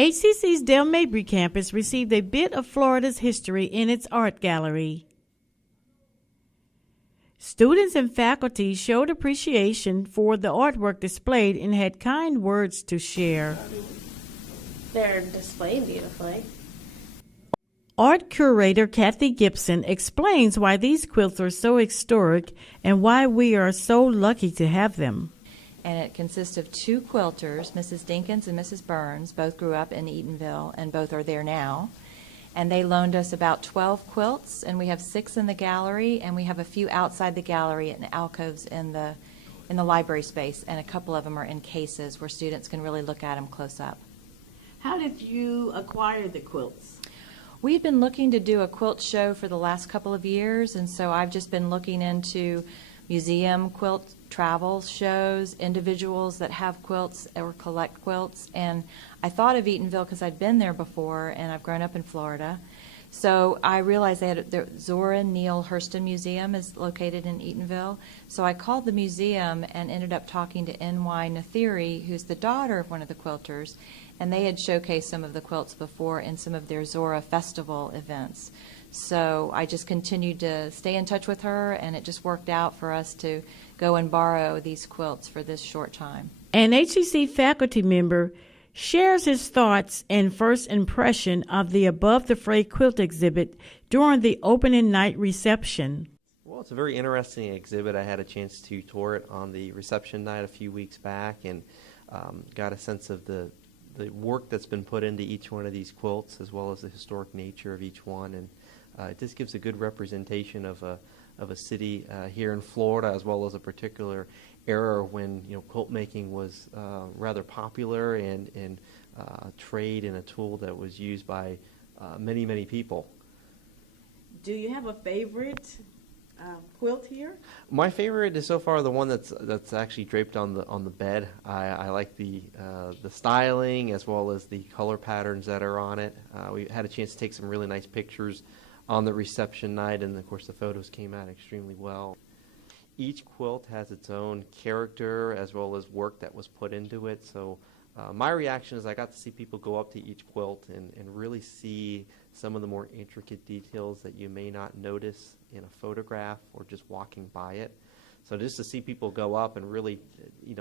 HCC's Del Mabry campus received a bit of Florida's history in its art gallery. Students and faculty showed appreciation for the artwork displayed and had kind words to share. They're displayed beautifully. Art curator Kathy Gibson explains why these quilts are so historic and why we are so lucky to have them. And it consists of two quilters, Mrs. Dinkins and Mrs. Burns. Both grew up in Eatonville, and both are there now. And they loaned us about 12 quilts, and we have 6 in the gallery, and we have a few outside the gallery in alcoves in the library space, and a couple of them are in cases where students can really look at them close up. How did you acquire the quilts? We've been looking to do a quilt show for the last couple of years, and so I've just been looking into museum quilt travel shows, individuals that have quilts or collect quilts, and I thought of Eatonville because I'd been there before and I've grown up in Florida. So I realized they had the Zora Neale Hurston Museum is located in Eatonville. So I called the museum and ended up talking to N.Y. Nathiri, who's the daughter of one of the quilters, and they had showcased some of the quilts before in some of their Zora Festival events. So I just continued to stay in touch with her, and it just worked out for us to go and borrow these quilts for this short time. An HCC faculty member shares his thoughts and first impression of the Above the Fray quilt exhibit during the opening night reception. Well, it's a very interesting exhibit. I had a chance to tour it on the reception night a few weeks back and got a sense of the work that's been put into each one of these quilts, as well as the historic nature of each one. And it just gives a good representation of a city here in Florida, as well as a particular era when quilt making was rather popular and trade and a tool that was used by many people. Do you have a favorite quilt here? My favorite is so far the one that's actually draped on the bed. I like the styling as well as the color patterns that are on it. We had a chance to take some really nice pictures on the reception night, and of course the photos came out extremely well. Each quilt has its own character as well as work that was put into it. So my reaction is I got to see people go up to each quilt and really see some of the more intricate details that you may not notice in a photograph or just walking by it. So just to see people go up and really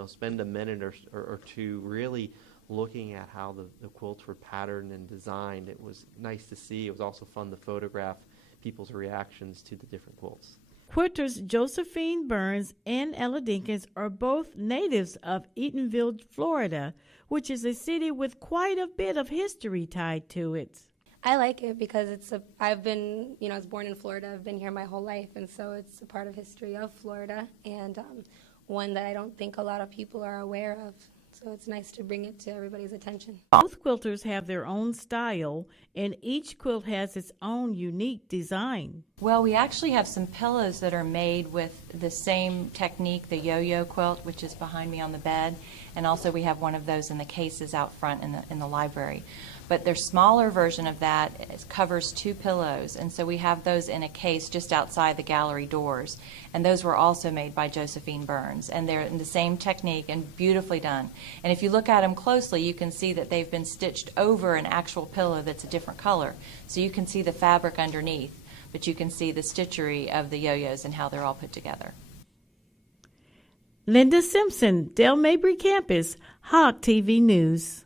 spend a minute or two really looking at how the quilts were patterned and designed, it was nice to see. It was also fun to photograph people's reactions to the different quilts. Quilters Josephine Burns and Ella Dinkins are both natives of Eatonville, Florida, which is a city with quite a bit of history tied to it. I like it because I've been, I was born in Florida. I've been here my whole life, and so it's a part of history of Florida, and one that I don't think a lot of people are aware of. So it's nice to bring it to everybody's attention. Both quilters have their own style, and each quilt has its own unique design. Well, we actually have some pillows that are made with the same technique, the yo-yo quilt, which is behind me on the bed, and also we have one of those in the cases out front in the library. But their smaller version of that covers 2 pillows, and so we have those in a case just outside the gallery doors. And those were also made by Josephine Burns, and they're in the same technique and beautifully done. And if you look at them closely, you can see that they've been stitched over an actual pillow that's a different color. So you can see the fabric underneath, but you can see the stitchery of the yo-yos and how they're all put together. Linda Simpson, Del Mabry Campus, Hawk TV News.